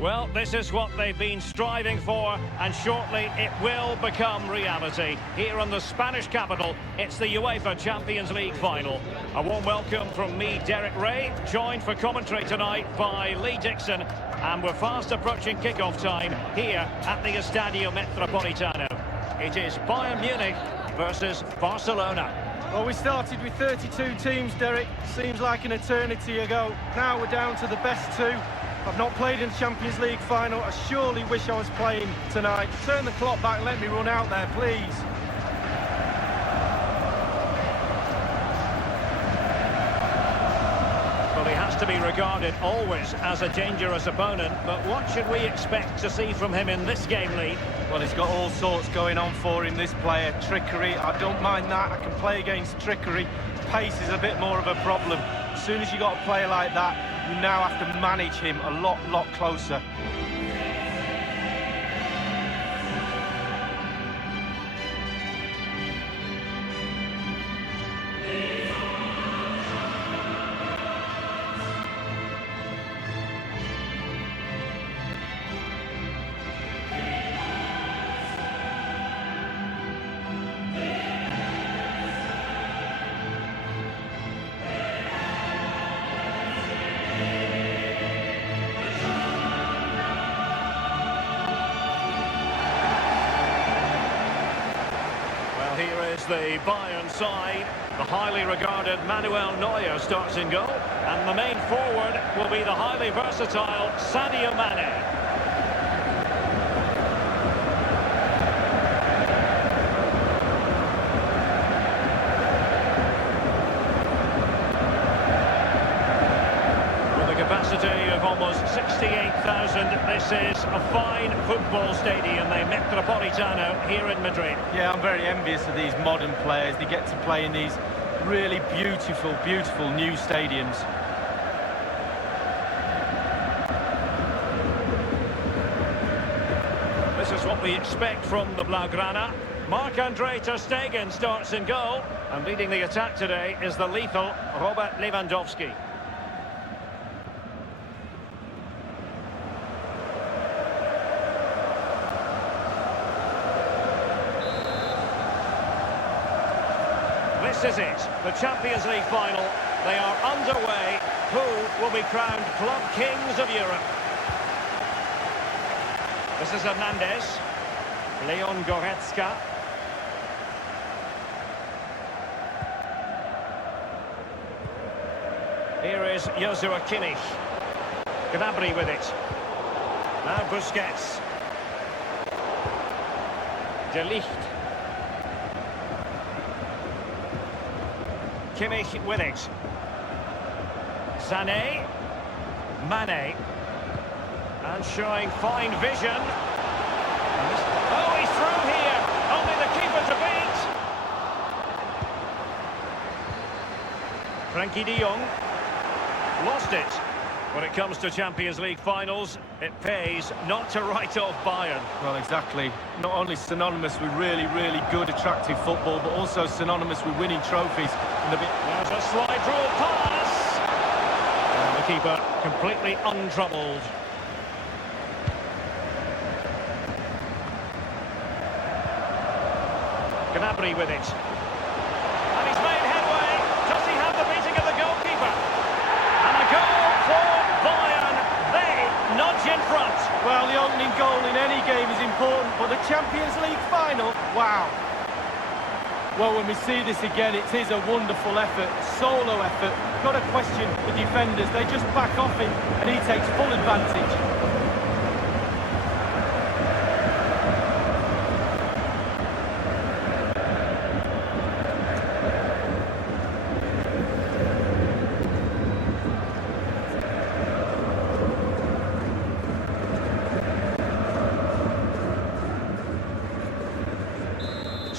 Well, this is what they've been striving for, and shortly it will become reality. Here in the Spanish capital, it's the UEFA Champions League final. A warm welcome from me, Derek Ray, joined for commentary tonight by Lee Dixon, and we're fast approaching kickoff time here at the Estadio Metropolitano. It is Bayern Munich versus Barcelona. Well, we started with 32 teams, Derek. Seems like an eternity ago. Now we're down to the best two. I've not played in the Champions League final. I surely wish I was playing tonight. Turn the clock back and let me run out there, please. Well, he has to be regarded always as a dangerous opponent, but what should we expect to see from him in this game, Lee? Well, he's got all sorts going on for him, this player. Trickery, I don't mind that. I can play against trickery. Pace is a bit more of a problem. As soon as you got a player like that, you now have to manage him a lot closer. Here is the Bayern side. The highly regarded Manuel Neuer starts in goal, and the main forward will be the highly versatile Sadio Mane. Capacity of almost 68,000. This is a fine football stadium, the Metropolitano, here in Madrid. Yeah, I'm very envious of these modern players. They get to play in these really beautiful new stadiums. This is what we expect from the Blaugrana. Marc-Andre ter Stegen starts in goal, and leading the attack today is the lethal Robert Lewandowski. This is it, the Champions League final. They are underway. Who will be crowned club kings of Europe? This is Hernandez. Leon Goretzka. Here is Joshua Kimmich. Gnabry with it. Now Busquets. De Ligt. Kimmich with it. Sané. Mane. And showing fine vision. Oh, he's through here. Only the keeper to beat. Frankie de Jong. Lost it. When it comes to Champions League finals, it pays not to write off Bayern. Well, exactly. Not only synonymous with really good, attractive football, but also synonymous with winning trophies. There's a slide rule pass. And the keeper completely untroubled. Gnabry with it. And he's made headway. Does he have the beating of the goalkeeper? And a goal for Bayern. They nudge in front. Well, the opening goal in any game is important, but the Champions League final, wow. Well, when we see this again, it is a wonderful effort, solo effort. Got to question the defenders. They just back off him, and he takes full advantage.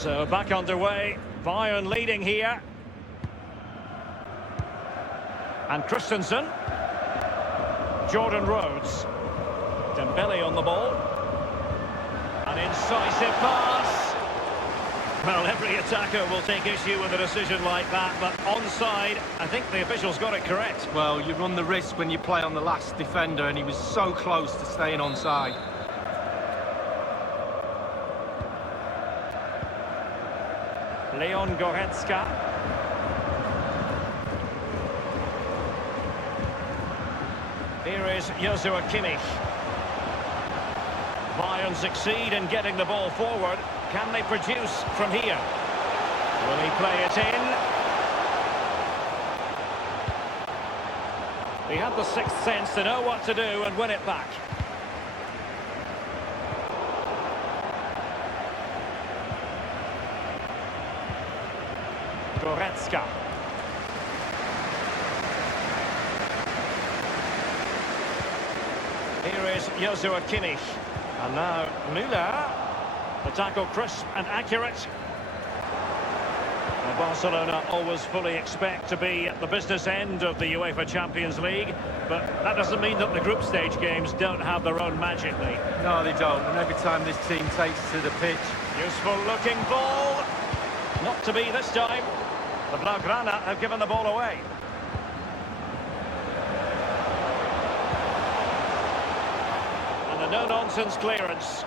So back underway, Bayern leading here. And Christensen. Jordan Rhodes. Dembele on the ball. An incisive pass. Well, every attacker will take issue with a decision like that, but onside, I think the officials got it correct. Well, you run the risk when you play on the last defender, and he was so close to staying onside. Leon Goretzka. Here is Joshua Kimmich. Bayern succeed in getting the ball forward. Can they produce from here? Will he play it in? He had the sixth sense to know what to do and win it back. Goretzka. Here is Joshua Kimmich. And now Müller. The tackle crisp and accurate. Well, Barcelona always fully expect to be at the business end of the UEFA Champions League, but that doesn't mean that the group stage games don't have their own magic, Lee. No, they don't. And every time this team takes to the pitch... Useful looking ball. Not to be this time. The Blaugrana have given the ball away. And a no-nonsense clearance.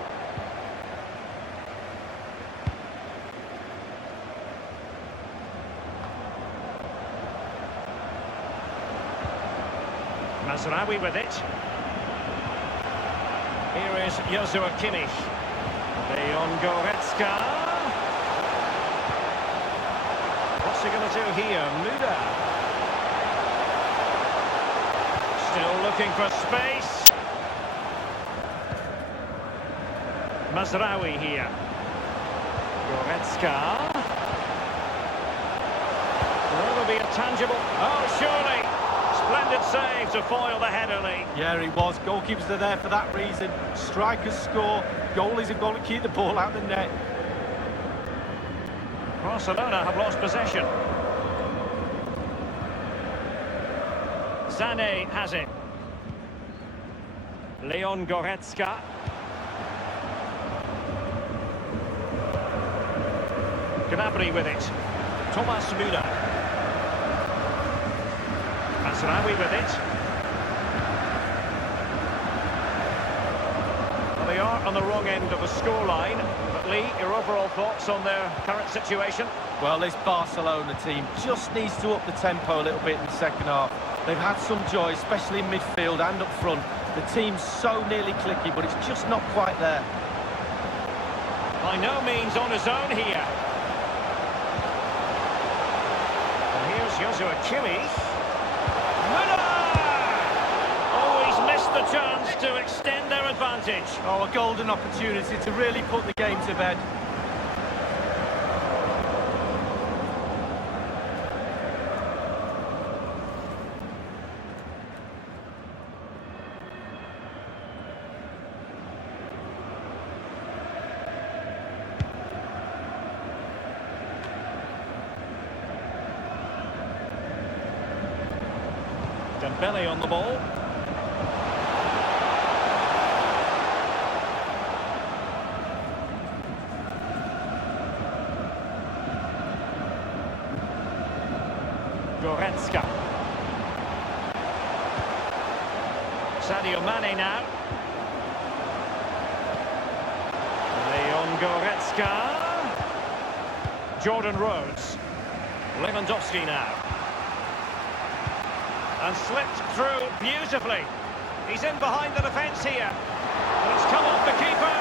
Mazraoui with it. Here is Joshua Kimmich. Leon Goretzka. What's he going to do here? Müller. Still looking for space. Mazraoui here. Goretzka. Will there be a tangible... Oh, surely! Splendid save to foil the header, Lee. Yeah, he was. Goalkeepers are there for that reason. Strikers score. Goalies have got to keep the ball out of the net. Barcelona have lost possession. Sané has it. Leon Goretzka. Gnabry with it. Thomas Müller. Mazraoui with it. Well, they are on the wrong end of the scoreline. But Lee, your overall thoughts on their current situation? Well, this Barcelona team just needs to up the tempo a little bit in the second half. They've had some joy, especially in midfield and up front. The team's so nearly clicky, but it's just not quite there. By no means on his own here. And here's Joshua Kimmich. Müller! Oh, he's missed the chance to extend their advantage. Oh, a golden opportunity to really put the game to bed. Dembele on the ball. Goretzka. Sadio Mane now. Leon Goretzka. Jordan Rhodes. Lewandowski now. And slipped through beautifully. He's in behind the defence here. And it's come off the keeper.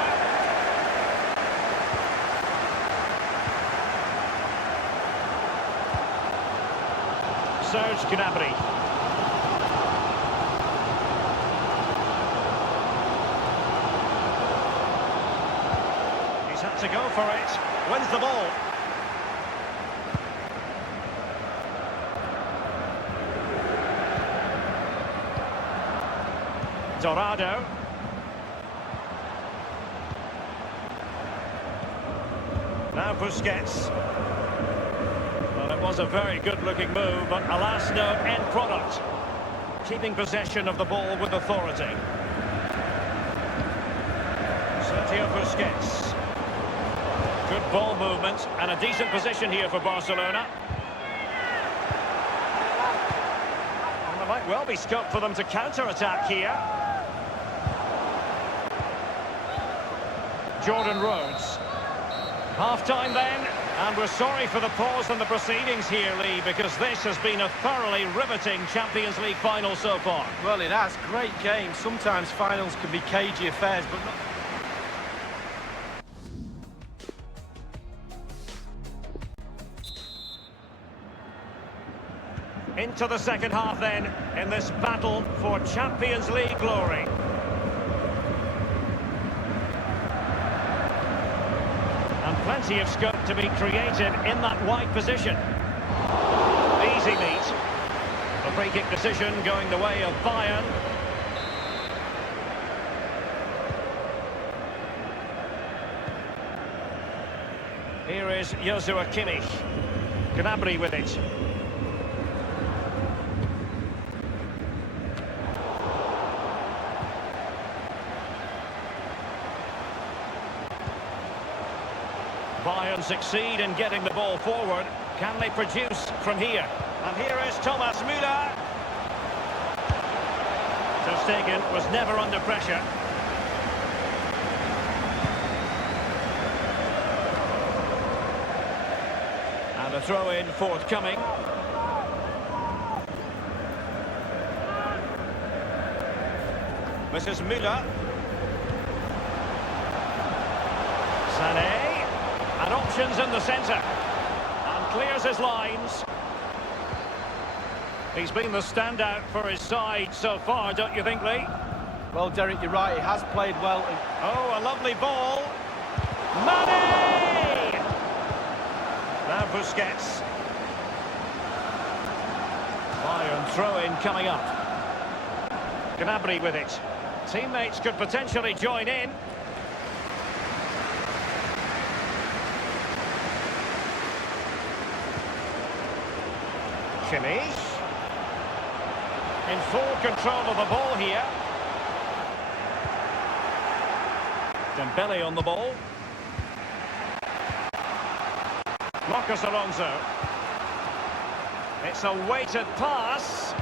Serge Gnabry. He's had to go for it. Wins the ball. Dorado. Now Busquets. Well, it was a very good-looking move, but alas, no end product. Keeping possession of the ball with authority. Sergio Busquets. Good ball movement and a decent position here for Barcelona. And there might well be scope for them to counter-attack here. Jordan Rhodes. Half-time then, and we're sorry for the pause in the proceedings here, Lee, because this has been a thoroughly riveting Champions League final so far. Well, it has. Great game. Sometimes finals can be cagey affairs, but not... Into the second half then, in this battle for Champions League glory. And plenty of scope to be created in that wide position. Easy meet. A free kick decision going the way of Bayern. Here is Joshua Kimmich. Gnabry with it. Bayern succeed in getting the ball forward. Can they produce from here? And here is Thomas Müller. Ter Stegen was never under pressure. And a throw-in forthcoming. This is Müller. Sané. And options in the centre. And clears his lines. He's been the standout for his side so far, don't you think, Lee? Well, Derek, you're right. He has played well. Oh, a lovely ball. Mane! Now Busquets. Bayern throw-in coming up. Gnabry with it. Teammates could potentially join in. Kimmich. In full control of the ball here. Dembele on the ball. Marcos Alonso. It's a weighted pass.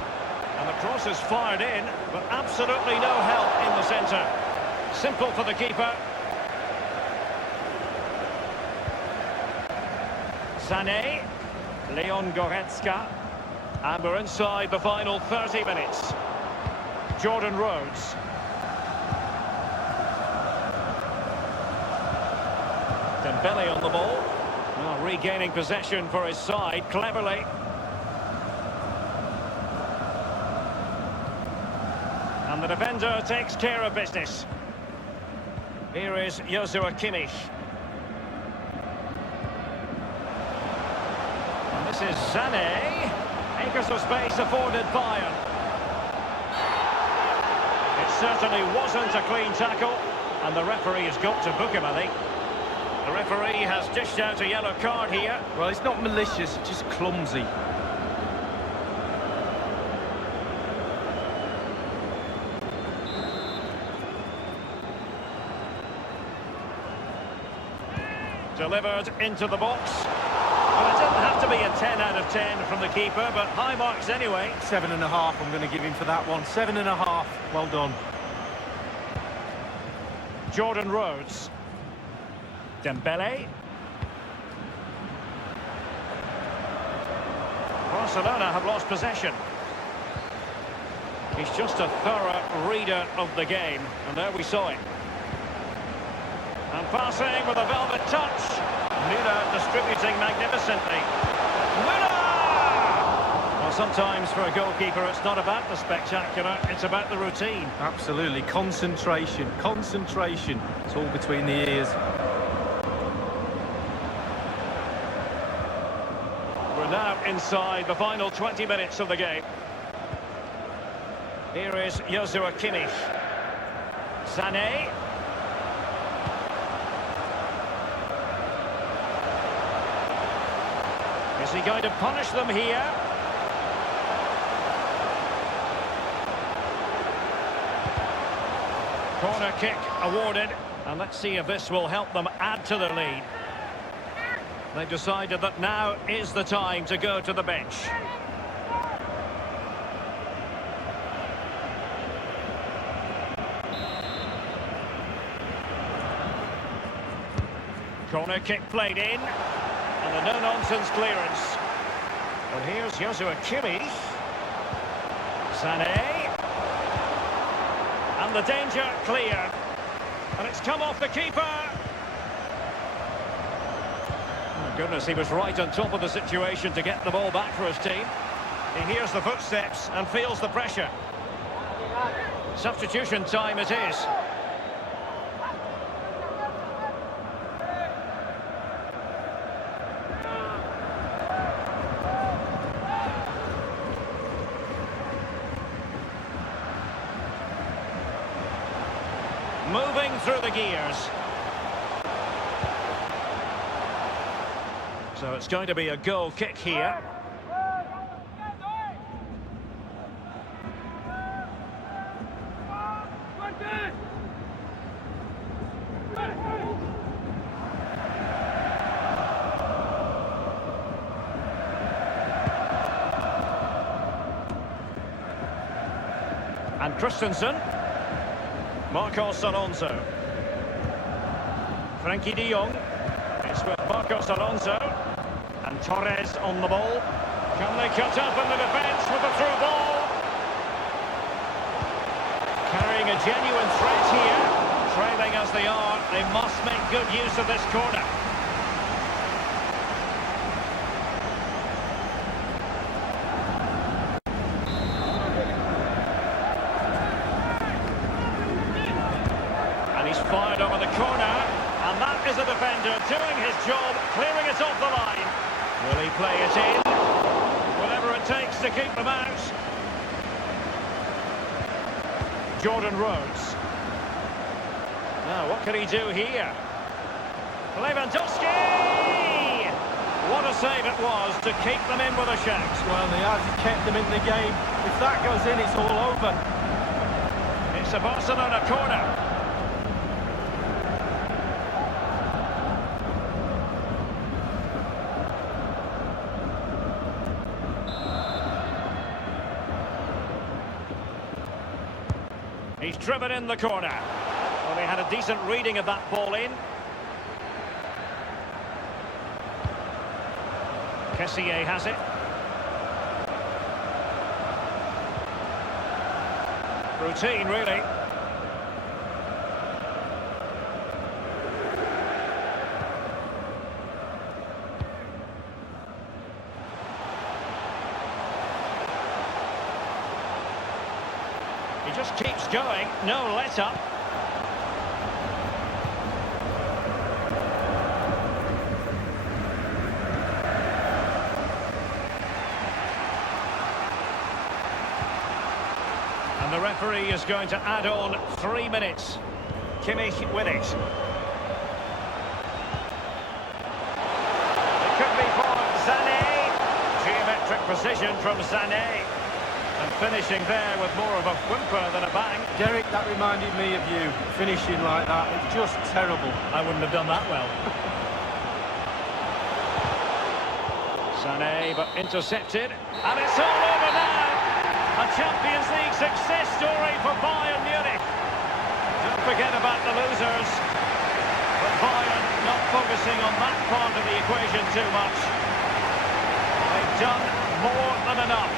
And the cross is fired in, but absolutely no help in the centre. Simple for the keeper. Sané. Leon Goretzka. And we're inside the final 30 minutes. Jordan Rhodes. Dembele on the ball. Now regaining possession for his side cleverly. And the defender takes care of business. Here is Joshua Kimmich. And this is Sané. Acres of space afforded Bayern. It certainly wasn't a clean tackle, and the referee has got to book him, I think. The referee has dished out a yellow card here. Well, it's not malicious, it's just clumsy. Delivered into the box. Well, it didn't have to be a 10 out of 10 from the keeper, but high marks anyway. 7.5 I'm going to give him for that one. 7.5. Well done. Jordan Rhodes. Dembele. Barcelona have lost possession. He's just a thorough reader of the game, and there we saw it. And passing with a velvet touch. Müller distributing magnificently. Müller! Well, sometimes for a goalkeeper, it's not about the spectacular, it's about the routine. Absolutely. Concentration. Concentration. It's all between the ears. We're now inside the final 20 minutes of the game. Here is Joshua Kimmich. Sané. Is he going to punish them here? Corner kick awarded, and let's see if this will help them add to their lead. They've decided that now is the time to go to the bench. Corner kick played in, and a no-nonsense clearance. Well, here's Joshua Kimmich. Sané. And the danger cleared. And it's come off the keeper. Oh, goodness, he was right on top of the situation to get the ball back for his team. He hears the footsteps and feels the pressure. Substitution time it is. Moving through the gears. So it's going to be a goal kick here. And Christensen. Marcos Alonso. Frankie de Jong. It's with Marcos Alonso. And Torres on the ball. Can they cut up in the defence with a through ball? Carrying a genuine threat here. Trailing as they are, they must make good use of this corner. Fired over the corner, and that is a defender doing his job, clearing it off the line. Will he play it in? Whatever it takes to keep them out. Jordan Rhodes. Now, what can he do here? Lewandowski! What a save it was to keep them in with a shout. Well, he has kept them in the game. If that goes in, it's all over. It's a Barcelona corner. He's driven in the corner. Well, they had a decent reading of that ball in. Kessié has it. Routine, really. He just keeps going, no let-up. And the referee is going to add on 3 minutes. Kimmich with it. It could be for Sané. Geometric precision from Sané. And finishing there with more of a whimper than a bang. Derek, that reminded me of you, finishing like that. It's just terrible. I wouldn't have done that well. Sané, but intercepted. And it's all over now. A Champions League success story for Bayern Munich. Don't forget about the losers. But Bayern not focusing on that part of the equation too much. They've done more than enough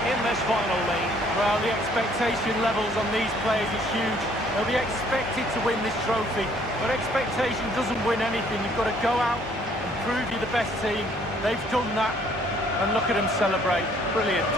in this final league. Well, the expectation levels on these players is huge. They'll be expected to win this trophy, but expectation doesn't win anything. You've got to go out and prove you're the best team. They've done that, and look at them celebrate. Brilliant.